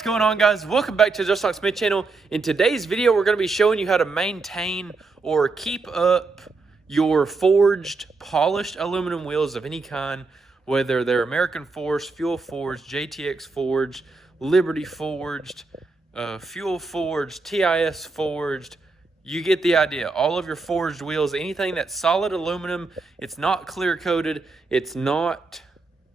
What's going on, guys? Welcome back to the Just Talk Smith channel. In today's video, we're going to be showing you how to maintain or keep up your forged, polished aluminum wheels of any kind, whether they're American Forged, Fuel Forged, JTX Forged, Liberty Forged, Fuel Forged, TIS Forged. You get the idea. All of your forged wheels, anything that's solid aluminum, it's not clear coated, it's not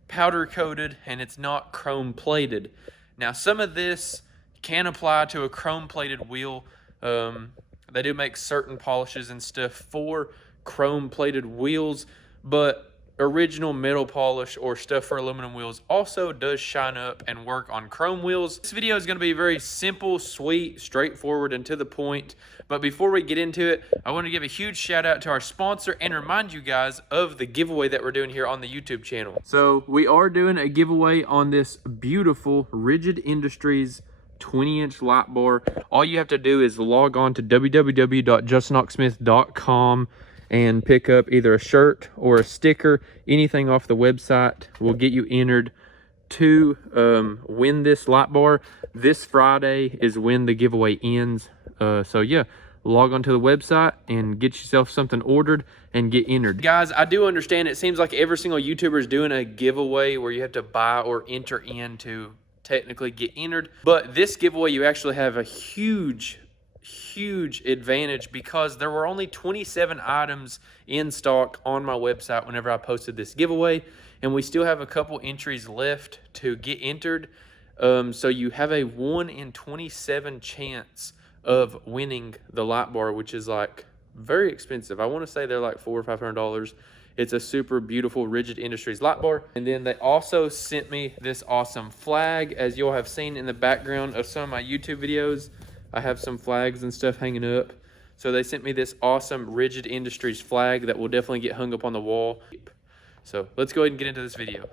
powder coated, and it's not chrome plated. Now, some of this can apply to a chrome plated wheel. They do make certain polishes and stuff for chrome plated wheels, but original metal polish or stuff for aluminum wheels also does shine up and work on chrome wheels. This video is going to be very simple, sweet, straightforward, and to the point. But before we get into it, I want to give a huge shout out to our sponsor and remind you guys of the giveaway that we're doing here on the YouTube channel. So we are doing a giveaway on this beautiful Rigid Industries 20-inch light bar. All you have to do is log on to www.justknoxsmith.com and pick up either a shirt or a sticker. Anything off the website will get you entered to win this light bar. This Friday is when the giveaway ends. So yeah, log on to the website and get yourself something ordered and get entered. Guys, I do understand it seems like every single YouTuber is doing a giveaway where you have to buy or enter in to technically get entered. But this giveaway, you actually have a huge advantage because there were only 27 items in stock on my website whenever I posted this giveaway, and we still have a couple entries left to get entered. So you have a 1 in 27 chance of winning the light bar, which is like very expensive. I want to say they're like $400 or $500. It's a super beautiful Rigid Industries light bar. And then they also sent me this awesome flag, as you'll have seen in the background of some of my YouTube videos. I have some flags and stuff hanging up. So they sent me this awesome Rigid Industries flag that will definitely get hung up on the wall. So let's go ahead and get into this video.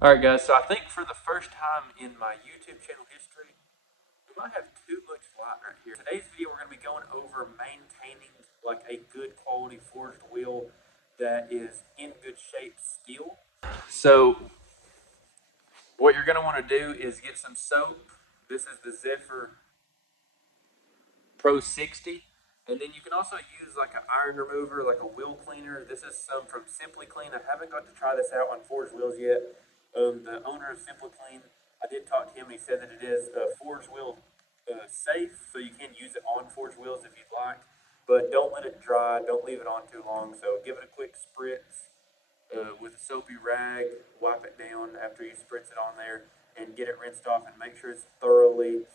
All right, guys, so I think for the first time in my YouTube channel history, we might have too much light right here. Today's video, we're going to be going over maintaining like a good quality forged wheel that is in good shape still. So what you're going to want to do is get some soap. This is the Zephyr Pro 60, and then you can also use like an iron remover, like a wheel cleaner. This is some from Simply Clean. I haven't got to try this out on forged wheels yet. The owner of Simply Clean, I did talk to him. He said that it is forged wheel safe, so you can use it on forged wheels if you'd like, but don't let it dry. Don't leave it on too long. So give it a quick spritz with a soapy rag. Wipe it down after you spritz it on there, and get it rinsed off, and make sure it's thoroughly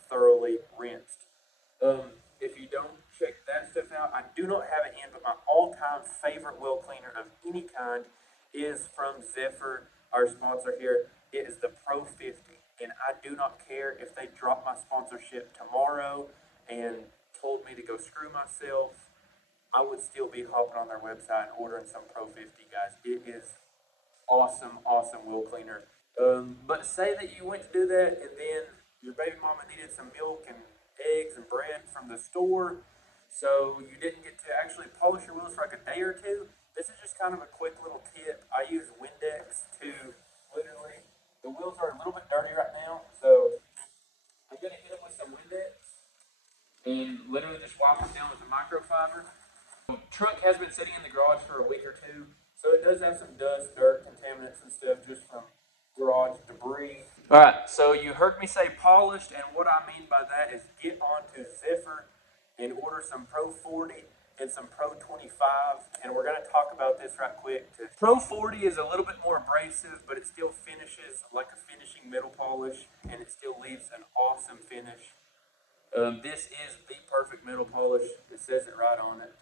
rinsed. If you don't check that stuff out, I do not have it in, but my all-time favorite wheel cleaner of any kind is from Zephyr, our sponsor here. It is the Pro 50, and I do not care if they drop my sponsorship tomorrow and told me to go screw myself. I would still be hopping on their website and ordering some Pro 50, guys. It is awesome wheel cleaner. But say that you went to do that, and then your baby mama needed some milk and eggs and bread from the store, so you didn't get to actually polish your wheels for like a day or two. This is just kind of a quick little tip. I use Windex to literally, the wheels are a little bit dirty right now, so I'm going to hit them with some Windex and literally just wipe them down with a microfiber. The truck has been sitting in the garage for a week or two, so it does have some dust, dirt, contaminants and stuff just from garage debris. All right, so you heard me say polished, and what I mean by that is get onto Zephyr and order some Pro 40 and some Pro 25, and we're going to talk about this right quick. Pro 40 is a little bit more abrasive, but it still finishes like a finishing metal polish, and it still leaves an awesome finish. This is the perfect metal polish. It says it right on it.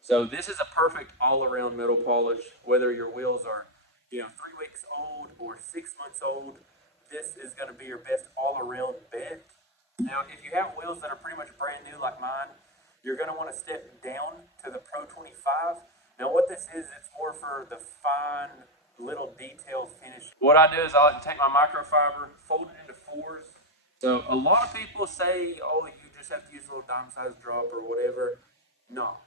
So this is a perfect all-around metal polish, whether your wheels are 3 weeks old or 6 months old. This is going to be your best all-around bet. Now, if you have wheels that are pretty much brand new like mine, you're going to want to step down to the Pro 25. Now, what this is, it's more for the fine little detailed finish. What I do is I like to take my microfiber, fold it into fours. So a lot of people say, oh, you just have to use a little dime-sized drop or whatever. No.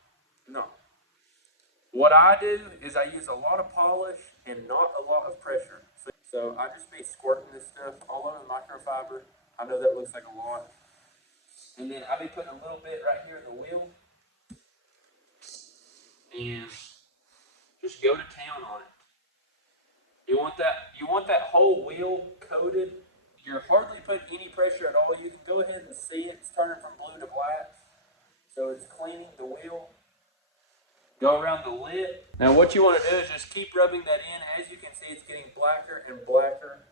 What I do is I use a lot of polish and not a lot of pressure. So I just be squirting this stuff all over the microfiber. I know that looks like a lot. And then I'll be putting a little bit right here in the wheel. And just go to town on it. You want that whole wheel coated. You're hardly putting any pressure at all. You can go ahead and see it's turning from blue to black. So it's cleaning the wheel. Go around the lid. Now what you want to do is just keep rubbing that in. As you can see, it's getting blacker and blacker.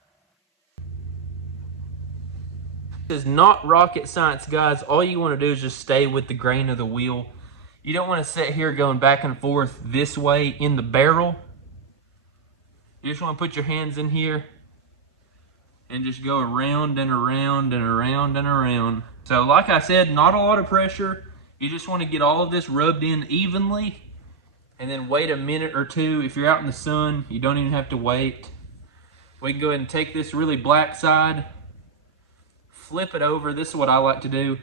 This is not rocket science, guys. All you want to do is just stay with the grain of the wheel. You don't want to sit here going back and forth this way in the barrel. You just want to put your hands in here and just go around and around and around and around. So like I said, not a lot of pressure. You just want to get all of this rubbed in evenly and then wait a minute or two. If you're out in the sun, you don't even have to wait. We can go ahead and take this really black side, flip it over. This is what I like to do.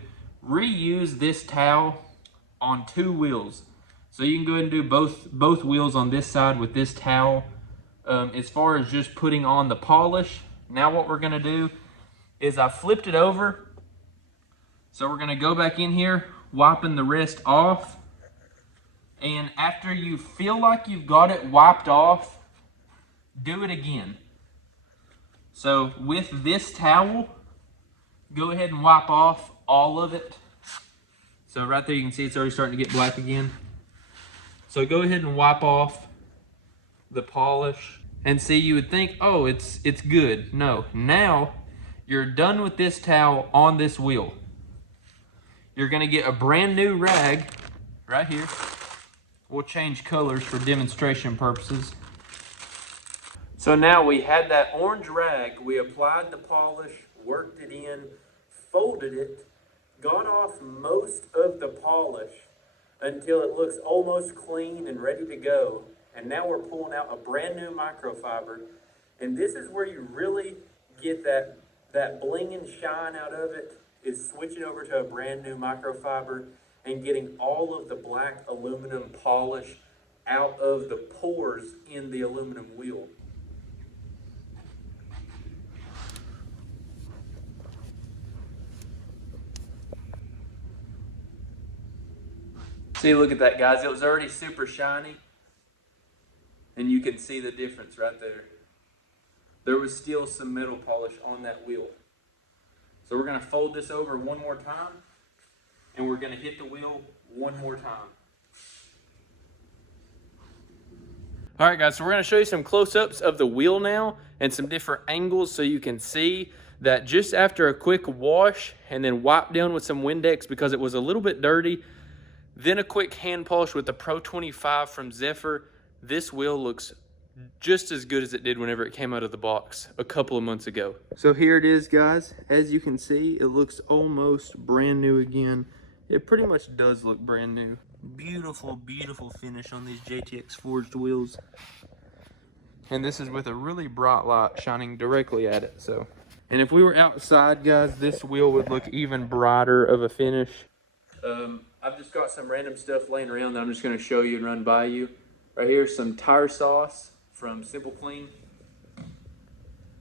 Reuse this towel on 2 wheels. So you can go ahead and do both wheels on this side with this towel. As far as just putting on the polish, now what we're gonna do is I flipped it over. So we're gonna go back in here, wiping the rest off. And after you feel like you've got it wiped off, do it again. So with this towel, go ahead and wipe off all of it. So right there you can see it's already starting to get black again. So go ahead and wipe off the polish. And see, you would think, oh, it's good. No, now you're done with this towel on this wheel. You're gonna get a brand new rag right here. We'll change colors for demonstration purposes. So now we had that orange rag, we applied the polish, worked it in, folded it, got off most of the polish until it looks almost clean and ready to go. And now we're pulling out a brand new microfiber. And this is where you really get that bling and shine out of it, is switching over to a brand new microfiber and getting all of the black aluminum polish out of the pores in the aluminum wheel. See, look at that, guys. It was already super shiny. And you can see the difference right there. There was still some metal polish on that wheel. So we're going to fold this over one more time. And we're going to hit the wheel one more time. All right, guys, so we're going to show you some close-ups of the wheel now and some different angles so you can see that just after a quick wash and then wipe down with some Windex because it was a little bit dirty, then a quick hand polish with the Pro 25 from Zephyr, this wheel looks just as good as it did whenever it came out of the box a couple of months ago. So here it is, guys. As you can see, it looks almost brand new again. It pretty much does look brand new. Beautiful, beautiful finish on these JTX forged wheels. And this is with a really bright light shining directly at it. So, and if we were outside, guys, this wheel would look even brighter of a finish. I've just got some random stuff laying around that I'm just going to show you and run by you. Right here, some tire sauce from Simple Clean.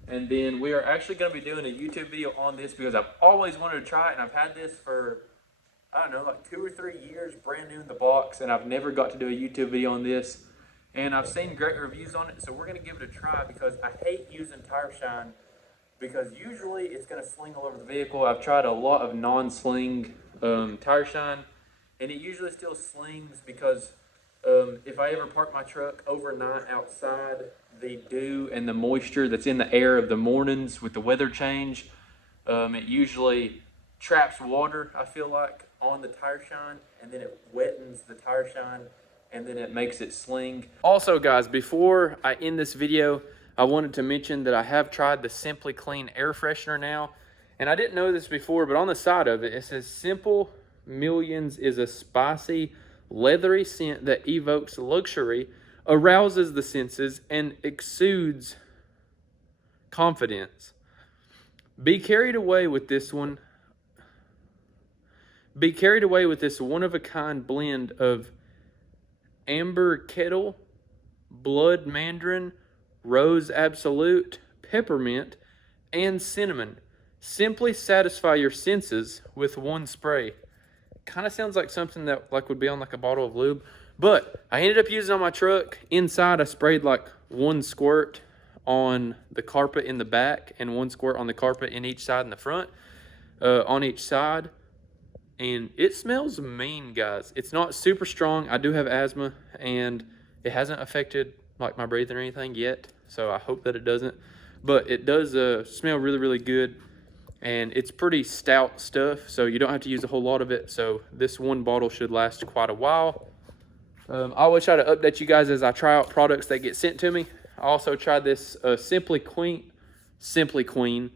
And then we are actually going to be doing a YouTube video on this because I've always wanted to try it, and I've had this for, I don't know, like 2 or 3 years, brand new in the box, and I've never got to do a YouTube video on this. And I've seen great reviews on it, so we're going to give it a try because I hate using tire shine because usually it's going to sling all over the vehicle. I've tried a lot of non-sling tire shine, and it usually still slings because if I ever park my truck overnight outside, the dew and the moisture that's in the air of the mornings with the weather change, it usually traps water, I feel like, on the tire shine, and then it wettens the tire shine, and then it makes it sling. Also, guys, before I end this video, I wanted to mention that I have tried the Simply Clean air freshener now, and I didn't know this before, but on the side of it, it says Simple Millions is a spicy, leathery scent that evokes luxury, arouses the senses, and exudes confidence. Be carried away with this one. Be carried away with this one-of-a-kind blend of amber kettle, blood mandarin, rose absolute, peppermint, and cinnamon. Simply satisfy your senses with one spray. Kind of sounds like something that like would be on like a bottle of lube, but I ended up using it on my truck. Inside I sprayed like one squirt on the carpet in the back and one squirt on the carpet in each side in the front, on each side. And it smells mean, guys. It's not super strong. I do have asthma and it hasn't affected like my breathing or anything yet, so I hope that it doesn't, but it does smell really, really good. And it's pretty stout stuff, so you don't have to use a whole lot of it. So this one bottle should last quite a while. I always try to update you guys as I try out products that get sent to me. I also tried this Simply Clean Quick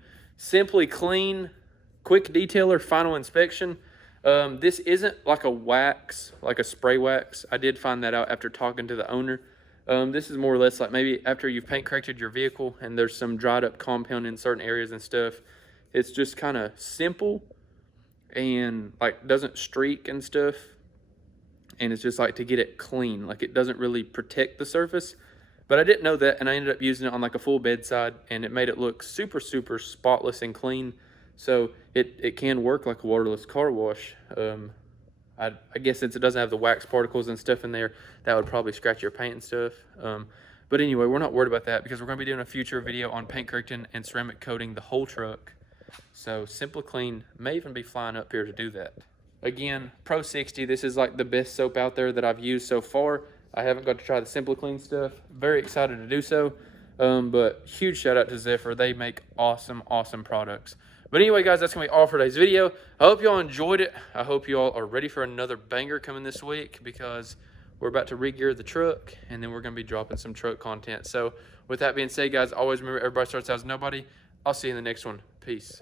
Detailer Final Inspection. This isn't like a wax, like a spray wax. I did find that out after talking to the owner. This is more or less like maybe after you've paint corrected your vehicle and there's some dried up compound in certain areas and stuff. It's just kind of simple and like doesn't streak and stuff. And it's just like to get it clean. Like it doesn't really protect the surface. But I didn't know that, and I ended up using it on like a full bedside, and it made it look super, super spotless and clean. So it can work like a waterless car wash. I guess since it doesn't have the wax particles and stuff in there, that would probably scratch your paint and stuff. But anyway, we're not worried about that because we're going to be doing a future video on paint correcting and ceramic coating the whole truck. So Simply Clean may even be flying up here to do that. Again, Pro 60, this is like the best soap out there that I've used so far. I haven't got to try the Simply Clean stuff. Very excited to do so. But huge shout out to Zephyr. They make awesome, awesome products. But anyway, guys, that's going to be all for today's video. I hope you all enjoyed it. I hope you all are ready for another banger coming this week because we're about to re-gear the truck and then we're going to be dropping some truck content. So with that being said, guys, always remember everybody starts out as nobody. I'll see you in the next one. Peace.